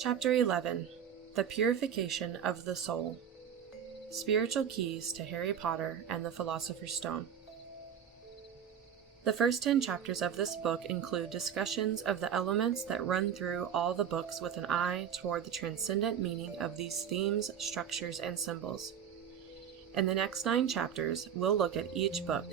Chapter 11. The Purification of the Soul. Spiritual Keys to Harry Potter and the Philosopher's Stone. The first 10 chapters of this book include discussions of the elements that run through all the books with an eye toward the transcendent meaning of these themes, structures, and symbols. In the next 9 chapters, we'll look at each book,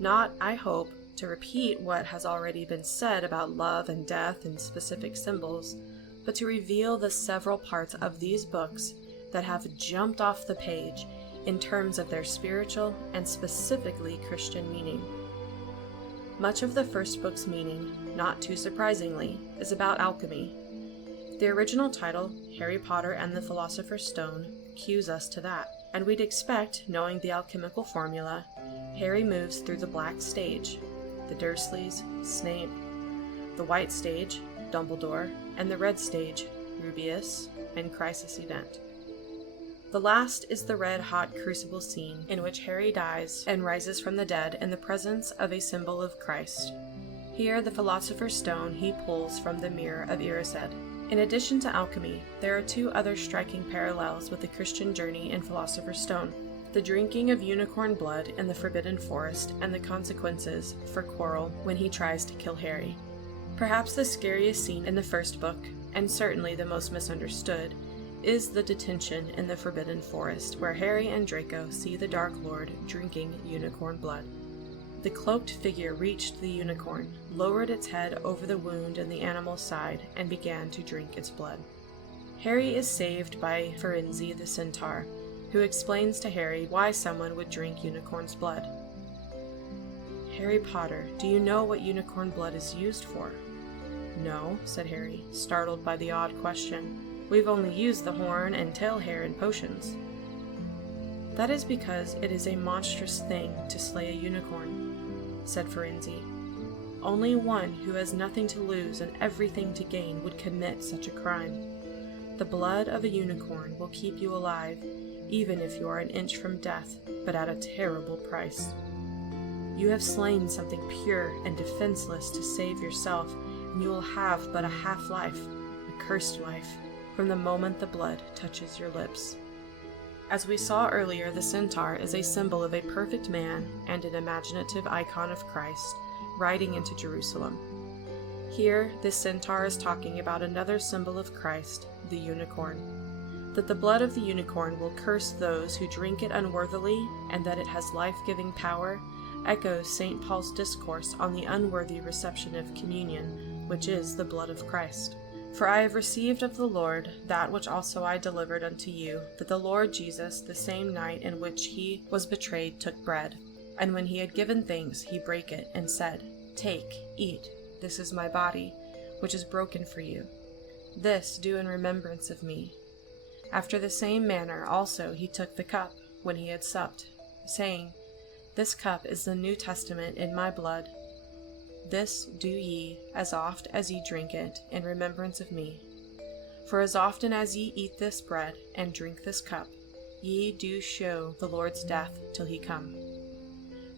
not, I hope, to repeat what has already been said about love and death and specific symbols, but to reveal the several parts of these books that have jumped off the page in terms of their spiritual and specifically Christian meaning. Much of the first book's meaning, not too surprisingly, is about alchemy. The original title, Harry Potter and the Philosopher's Stone, cues us to that, and we'd expect, knowing the alchemical formula, Harry moves through the black stage, the Dursleys, Snape, the white stage, Dumbledore, and the red stage, Rubeus, and Crisis Event. The last is the red-hot crucible scene in which Harry dies and rises from the dead in the presence of a symbol of Christ. Here, the Philosopher's Stone he pulls from the Mirror of Erised. In addition to alchemy, there are 2 other striking parallels with the Christian journey in Philosopher's Stone: the drinking of unicorn blood in the Forbidden Forest and the consequences for Quirrell when he tries to kill Harry. Perhaps the scariest scene in the first book, and certainly the most misunderstood, is the detention in the Forbidden Forest, where Harry and Draco see the Dark Lord drinking unicorn blood. The cloaked figure reached the unicorn, lowered its head over the wound in the animal's side, and began to drink its blood. Harry is saved by Firenze the centaur, who explains to Harry why someone would drink unicorn's blood. "Harry Potter, do you know what unicorn blood is used for?" "No," said Harry, startled by the odd question. "We've only used the horn and tail hair in potions." "That is because it is a monstrous thing to slay a unicorn," said Firenze. "Only one who has nothing to lose and everything to gain would commit such a crime. The blood of a unicorn will keep you alive, even if you are an inch from death, but at a terrible price. You have slain something pure and defenseless to save yourself, and you will have but a half-life, a cursed life, from the moment the blood touches your lips." As we saw earlier, the centaur is a symbol of a perfect man and an imaginative icon of Christ riding into Jerusalem. Here, this centaur is talking about another symbol of Christ, the unicorn. That the blood of the unicorn will curse those who drink it unworthily, and that it has life-giving power, echoes St. Paul's discourse on the unworthy reception of communion, which is the blood of Christ. "For I have received of the Lord that which also I delivered unto you, that the Lord Jesus, the same night in which he was betrayed, took bread. And when he had given thanks, he brake it, and said, Take, eat, this is my body, which is broken for you. This do in remembrance of me. After the same manner also he took the cup, when he had supped, saying, This cup is the New Testament in my blood. This do ye, as oft as ye drink it, in remembrance of me. For as often as ye eat this bread, and drink this cup, ye do show the Lord's death till he come.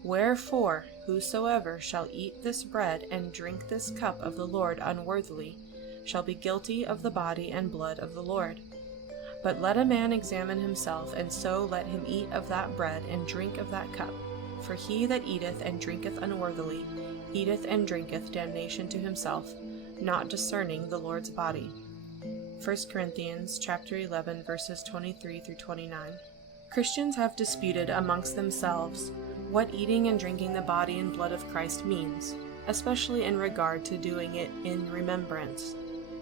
Wherefore, whosoever shall eat this bread and drink this cup of the Lord unworthily, shall be guilty of the body and blood of the Lord. But let a man examine himself, and so let him eat of that bread and drink of that cup. For he that eateth and drinketh unworthily, eateth and drinketh damnation to himself, not discerning the Lord's body." 1 Corinthians chapter 11, verses 23 through 29. Christians have disputed amongst themselves what eating and drinking the body and blood of Christ means, especially in regard to doing it in remembrance.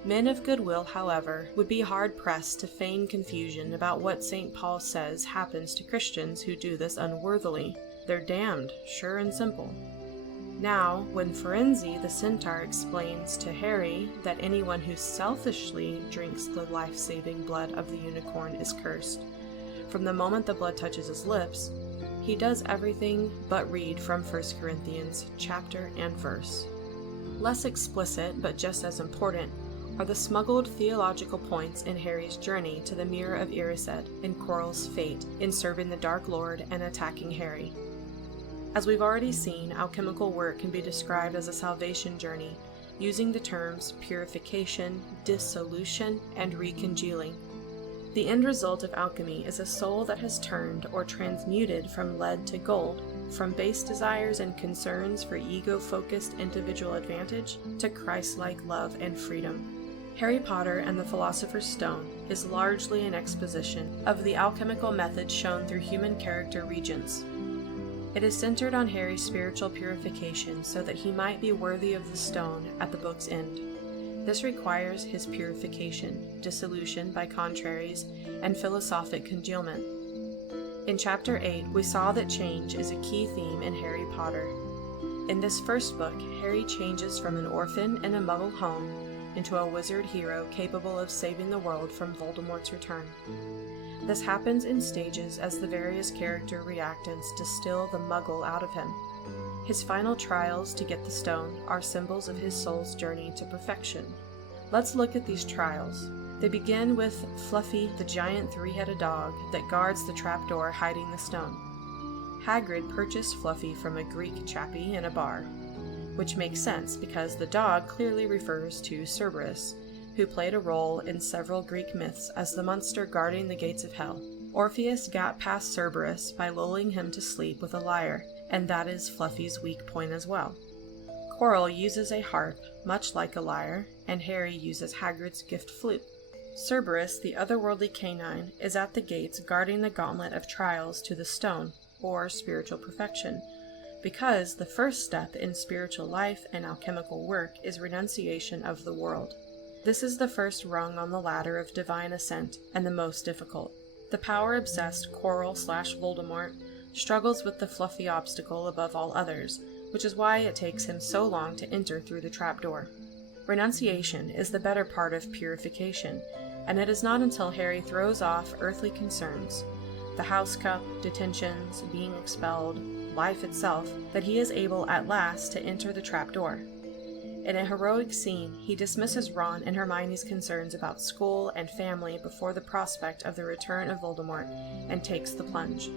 Men of goodwill, however, would be hard-pressed to feign confusion about what St. Paul says happens to Christians who do this unworthily. They're damned, sure and simple. Now, when Firenze the centaur explains to Harry that anyone who selfishly drinks the life-saving blood of the unicorn is cursed, from the moment the blood touches his lips, he does everything but read from 1 Corinthians chapter and verse. Less explicit, but just as important, are the smuggled theological points in Harry's journey to the Mirror of Erised and Quirrell's fate in serving the Dark Lord and attacking Harry. As we've already seen, alchemical work can be described as a salvation journey, using the terms purification, dissolution, and recongealing. The end result of alchemy is a soul that has turned or transmuted from lead to gold, from base desires and concerns for ego-focused individual advantage to Christ-like love and freedom. Harry Potter and the Philosopher's Stone is largely an exposition of the alchemical method shown through human character regions. It is centered on Harry's spiritual purification so that he might be worthy of the stone at the book's end. This requires his purification, dissolution by contraries, and philosophic congealment. In Chapter 8, we saw that change is a key theme in Harry Potter. In this first book, Harry changes from an orphan in a Muggle home into a wizard hero capable of saving the world from Voldemort's return. This happens in stages as the various character reactants distill the Muggle out of him. His final trials to get the stone are symbols of his soul's journey to perfection. Let's look at these trials. They begin with Fluffy, the giant three-headed dog that guards the trapdoor hiding the stone. Hagrid purchased Fluffy from a Greek chappie in a bar, which makes sense because the dog clearly refers to Cerberus, who played a role in several Greek myths as the monster guarding the gates of hell. Orpheus got past Cerberus by lulling him to sleep with a lyre, and that is Fluffy's weak point as well. Quirrell uses a harp, much like a lyre, and Harry uses Hagrid's gift flute. Cerberus, the otherworldly canine, is at the gates guarding the gauntlet of trials to the stone, or spiritual perfection, because the first step in spiritual life and alchemical work is renunciation of the world. This is the first rung on the ladder of divine ascent, and the most difficult. The power-obsessed Quirrell/Voldemort struggles with the Fluffy obstacle above all others, which is why it takes him so long to enter through the trapdoor. Renunciation is the better part of purification, and it is not until Harry throws off earthly concerns, the house cup, detentions, being expelled, life itself, that he is able at last to enter the trapdoor. In a heroic scene, he dismisses Ron and Hermione's concerns about school and family before the prospect of the return of Voldemort, and takes the plunge.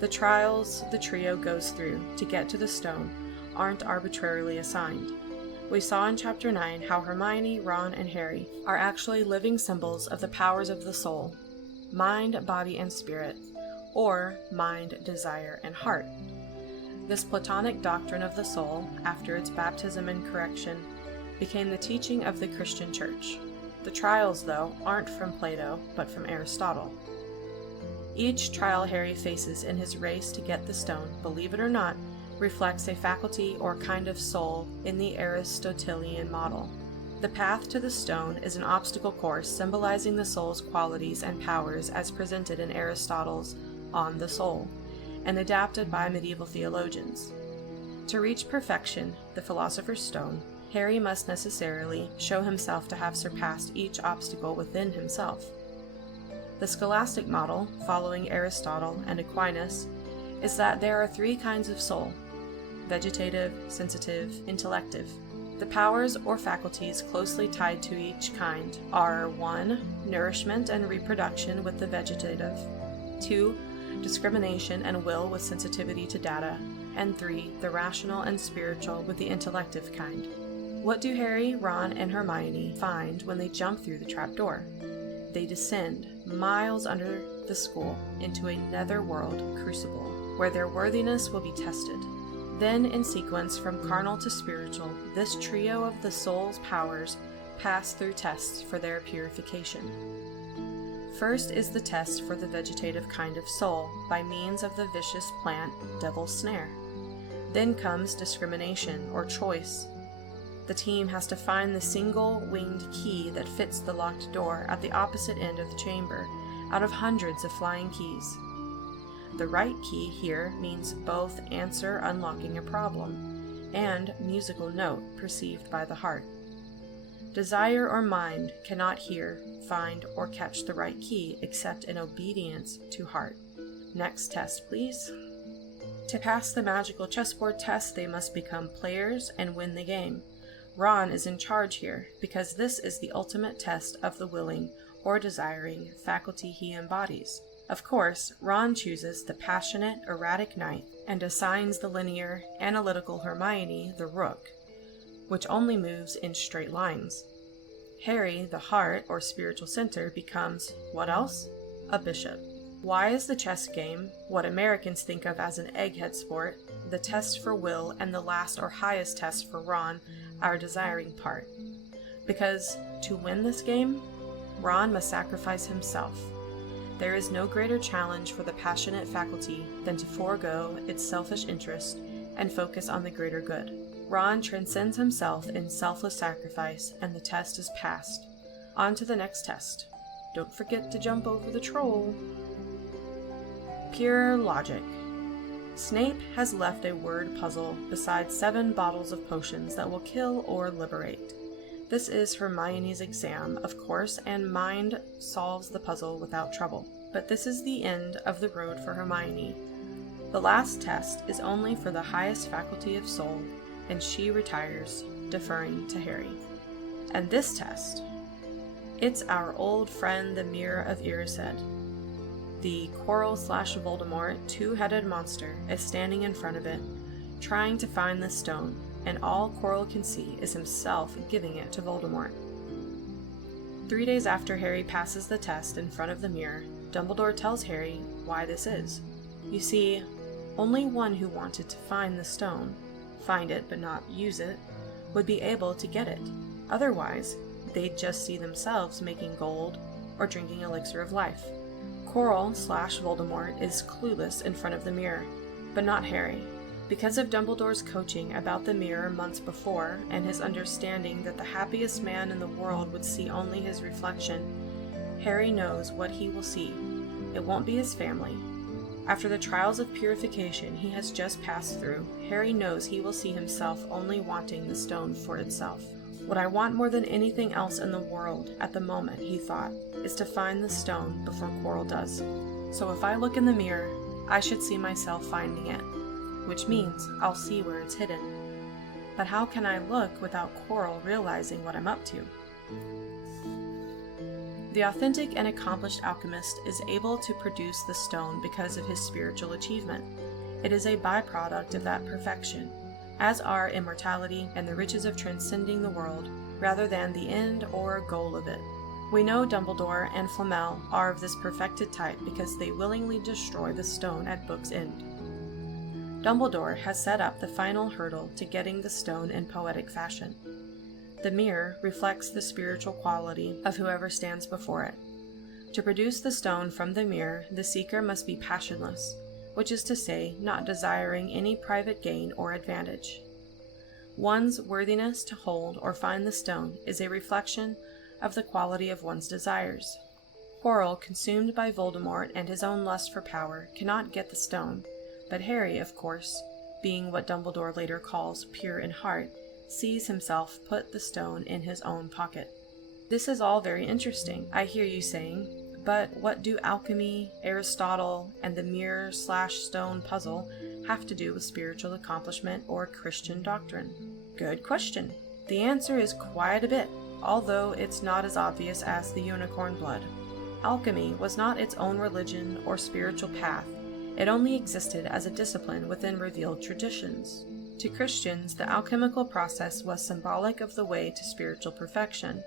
The trials the trio goes through to get to the stone aren't arbitrarily assigned. We saw in Chapter 9 how Hermione, Ron, and Harry are actually living symbols of the powers of the soul, mind, body, and spirit, or mind, desire, and heart. This Platonic doctrine of the soul, after its baptism and correction, became the teaching of the Christian Church. The trials, though, aren't from Plato, but from Aristotle. Each trial Harry faces in his race to get the stone, believe it or not, reflects a faculty or kind of soul in the Aristotelian model. The path to the stone is an obstacle course symbolizing the soul's qualities and powers as presented in Aristotle's On the Soul, and adapted by medieval theologians. To reach perfection, the Philosopher's Stone, Harry must necessarily show himself to have surpassed each obstacle within himself. The scholastic model, following Aristotle and Aquinas, is that there are three kinds of soul: vegetative, sensitive, intellective. The powers or faculties closely tied to each kind are 1. Nourishment and reproduction with the vegetative, 2. Discrimination and will with sensitivity to data, and 3. The rational and spiritual with the intellective kind. What do Harry, Ron, and Hermione find when they jump through the trapdoor? They descend miles under the school into a netherworld crucible, where their worthiness will be tested. Then, in sequence from carnal to spiritual, this trio of the soul's powers pass through tests for their purification. First is the test for the vegetative kind of soul by means of the vicious plant Devil's Snare. Then comes discrimination or choice. The team has to find the single-winged key that fits the locked door at the opposite end of the chamber, out of hundreds of flying keys. The right key here means both answer unlocking a problem and musical note perceived by the heart. Desire or mind cannot hear, find, or catch the right key except in obedience to heart. Next test, please. To pass the magical chessboard test, they must become players and win the game. Ron is in charge here, because this is the ultimate test of the willing or desiring faculty he embodies. Of course, Ron chooses the passionate, erratic knight and assigns the linear, analytical Hermione the rook. which only moves in straight lines. Harry, the heart or spiritual center, becomes, what else? A bishop. Why is the chess game, what Americans think of as an egghead sport, the test for will and the last or highest test for Ron, our desiring part? Because to win this game, Ron must sacrifice himself. There is no greater challenge for the passionate faculty than to forego its selfish interest and focus on the greater good. Ron transcends himself in selfless sacrifice, and the test is passed. On to the next test. Don't forget to jump over the troll. Pure logic. Snape has left a word puzzle beside 7 bottles of potions that will kill or liberate. This is Hermione's exam, of course, and mind solves the puzzle without trouble. But this is the end of the road for Hermione. The last test is only for the highest faculty of soul, and she retires, deferring to Harry. And this test, it's our old friend the Mirror of Erised. The Quirrell/Voldemort two-headed monster is standing in front of it, trying to find the stone, and all Quirrell can see is himself giving it to Voldemort. 3 days after Harry passes the test in front of the mirror, Dumbledore tells Harry why this is. You see, only one who wanted to find the stone, find it but not use it, would be able to get it. Otherwise, they'd just see themselves making gold or drinking elixir of life. Quirrell/Voldemort is clueless in front of the mirror, but not Harry. Because of Dumbledore's coaching about the mirror months before, and his understanding that the happiest man in the world would see only his reflection, Harry knows what he will see. It won't be his family. After the trials of purification he has just passed through, Harry knows he will see himself only wanting the stone for itself. What I want more than anything else in the world at the moment, he thought, is to find the stone before Quirrell does. So if I look in the mirror, I should see myself finding it, which means I'll see where it's hidden. But how can I look without Quirrell realizing what I'm up to? The authentic and accomplished alchemist is able to produce the stone because of his spiritual achievement. It is a byproduct of that perfection, as are immortality and the riches of transcending the world, rather than the end or goal of it. We know Dumbledore and Flamel are of this perfected type because they willingly destroy the stone at book's end. Dumbledore has set up the final hurdle to getting the stone in poetic fashion. The mirror reflects the spiritual quality of whoever stands before it. To produce the stone from the mirror, the seeker must be passionless, which is to say, not desiring any private gain or advantage. One's worthiness to hold or find the stone is a reflection of the quality of one's desires. Quirrell, consumed by Voldemort and his own lust for power, cannot get the stone, but Harry, of course, being what Dumbledore later calls pure in heart, sees himself put the stone in his own pocket. This is all very interesting, I hear you saying, but what do alchemy, Aristotle, and the mirror/stone puzzle have to do with spiritual accomplishment or Christian doctrine? Good question. The answer is quite a bit, although it's not as obvious as the unicorn blood. Alchemy was not its own religion or spiritual path. It only existed as a discipline within revealed traditions. To Christians, the alchemical process was symbolic of the way to spiritual perfection,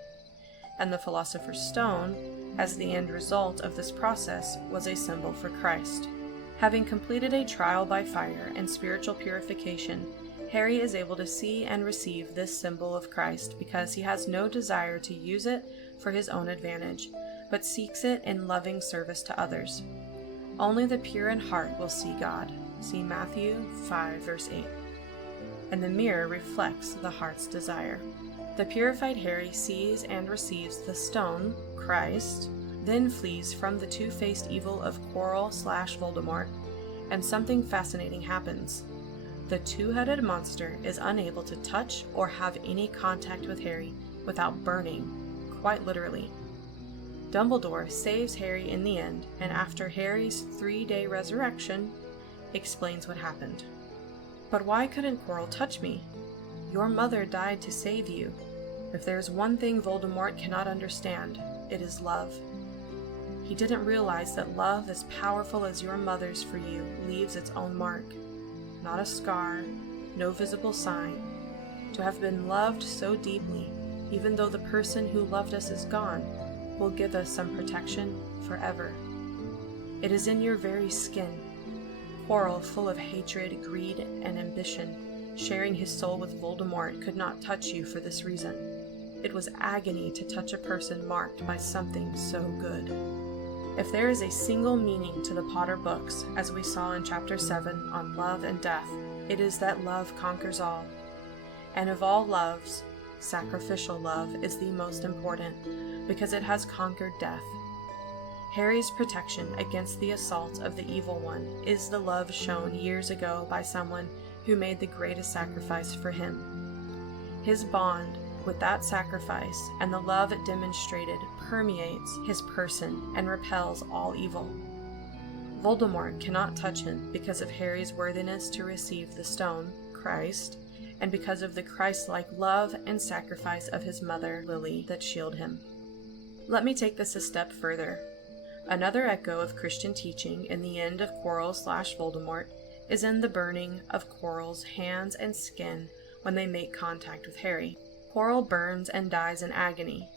and the Philosopher's Stone, as the end result of this process, was a symbol for Christ. Having completed a trial by fire and spiritual purification, Harry is able to see and receive this symbol of Christ because he has no desire to use it for his own advantage, but seeks it in loving service to others. Only the pure in heart will see God. See Matthew 5, verse 8. And the mirror reflects the heart's desire. The purified Harry sees and receives the stone, Christ, then flees from the two-faced evil of Quirrell/Voldemort, and something fascinating happens. The two-headed monster is unable to touch or have any contact with Harry without burning, quite literally. Dumbledore saves Harry in the end, and after Harry's 3-day resurrection, explains what happened. But why couldn't Quirrell touch me? Your mother died to save you. If there's one thing Voldemort cannot understand, it is love. He didn't realize that love as powerful as your mother's for you leaves its own mark. Not a scar, no visible sign, to have been loved so deeply, even though the person who loved us is gone, will give us some protection forever. It is in your very skin. Quirrell, full of hatred, greed, and ambition, sharing his soul with Voldemort, could not touch you for this reason. It was agony to touch a person marked by something so good. If there is a single meaning to the Potter books, as we saw in Chapter 7 on love and death, it is that love conquers all. And of all loves, sacrificial love is the most important, because it has conquered death. Harry's protection against the assault of the evil one is the love shown years ago by someone who made the greatest sacrifice for him. His bond with that sacrifice and the love it demonstrated permeates his person and repels all evil. Voldemort cannot touch him because of Harry's worthiness to receive the stone, Christ, and because of the Christ-like love and sacrifice of his mother, Lily, that shield him. Let me take this a step further. Another echo of Christian teaching in the end of Quirrell/Voldemort is in the burning of Quirrell's hands and skin when they make contact with Harry. Quirrell burns and dies in agony.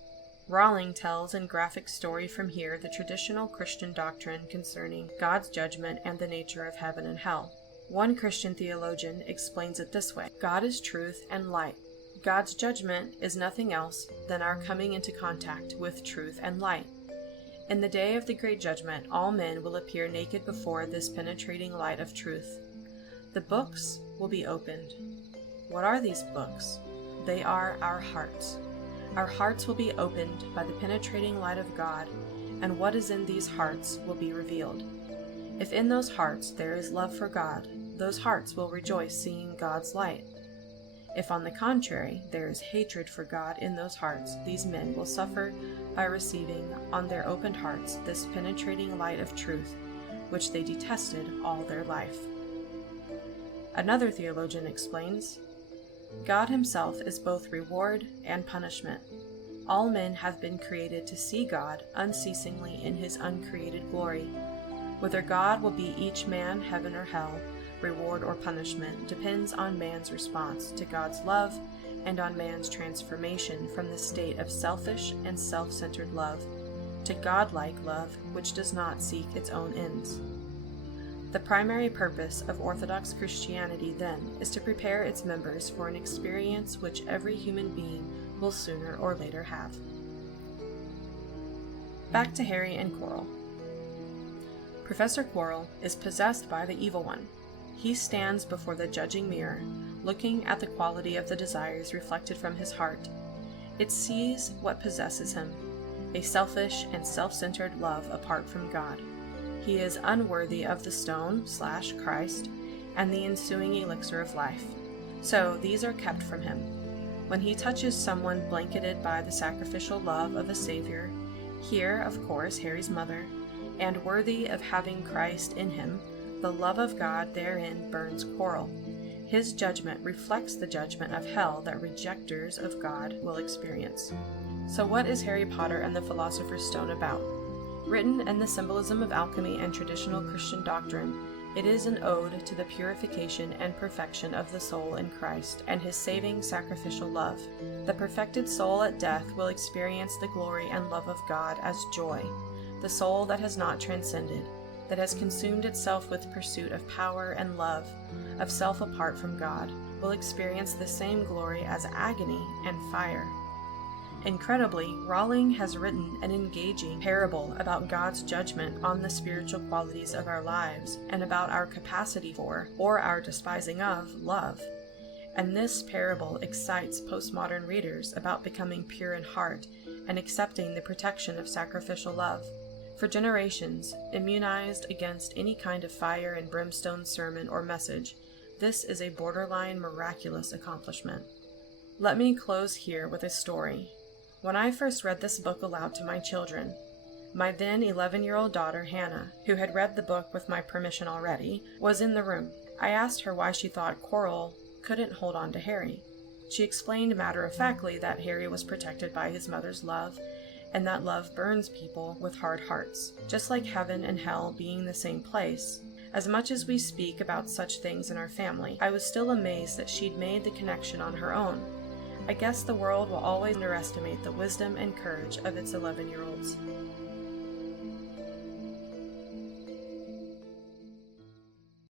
Rowling tells in graphic story from here the traditional Christian doctrine concerning God's judgment and the nature of heaven and hell. One Christian theologian explains it this way: God is truth and light. God's judgment is nothing else than our coming into contact with truth and light. In the day of the great judgment, all men will appear naked before this penetrating light of truth. The books will be opened. What are these books? They are our hearts. Our hearts will be opened by the penetrating light of God, and what is in these hearts will be revealed. If in those hearts there is love for God, those hearts will rejoice seeing God's light. If on the contrary there is hatred for God in those hearts, these men will suffer by receiving on their opened hearts this penetrating light of truth, which they detested all their life. Another theologian explains, God himself is both reward and punishment. All men have been created to see God unceasingly in his uncreated glory. Whether God will be each man heaven or hell, reward or punishment, depends on man's response to God's love and on man's transformation from the state of selfish and self-centered love to godlike love, which does not seek its own ends. The primary purpose of Orthodox Christianity, then, is to prepare its members for an experience which every human being will sooner or later have. Back to Harry and Quirrell. Professor Quirrell is possessed by the evil one. He stands before the judging mirror, looking at the quality of the desires reflected from his heart. It sees what possesses him, a selfish and self-centered love apart from God. He is unworthy of the stone/Christ and the ensuing elixir of life. So these are kept from him. When he touches someone blanketed by the sacrificial love of a Savior, here, of course, Harry's mother, and worthy of having Christ in him, the love of God therein burns Quirrell. His judgment reflects the judgment of hell that rejectors of God will experience. So what is Harry Potter and the Philosopher's Stone about? Written in the symbolism of alchemy and traditional Christian doctrine, it is an ode to the purification and perfection of the soul in Christ and his saving sacrificial love. The perfected soul at death will experience the glory and love of God as joy. The soul that has not transcended, that has consumed itself with pursuit of power and love, of self apart from God, will experience the same glory as agony and fire. Incredibly, Rowling has written an engaging parable about God's judgment on the spiritual qualities of our lives and about our capacity for, or our despising of, love. And this parable excites postmodern readers about becoming pure in heart and accepting the protection of sacrificial love. For generations, immunized against any kind of fire and brimstone sermon or message, this is a borderline miraculous accomplishment. Let me close here with a story. When I first read this book aloud to my children, my then 11-year-old daughter, Hannah, who had read the book with my permission already, was in the room. I asked her why she thought Quirrell couldn't hold on to Harry. She explained matter-of-factly that Harry was protected by his mother's love, and that love burns people with hard hearts. Just like heaven and hell being the same place, As much as we speak about such things in our family, I was still amazed that she'd made the connection on her own. I guess the world will always underestimate the wisdom and courage of its 11-year-olds.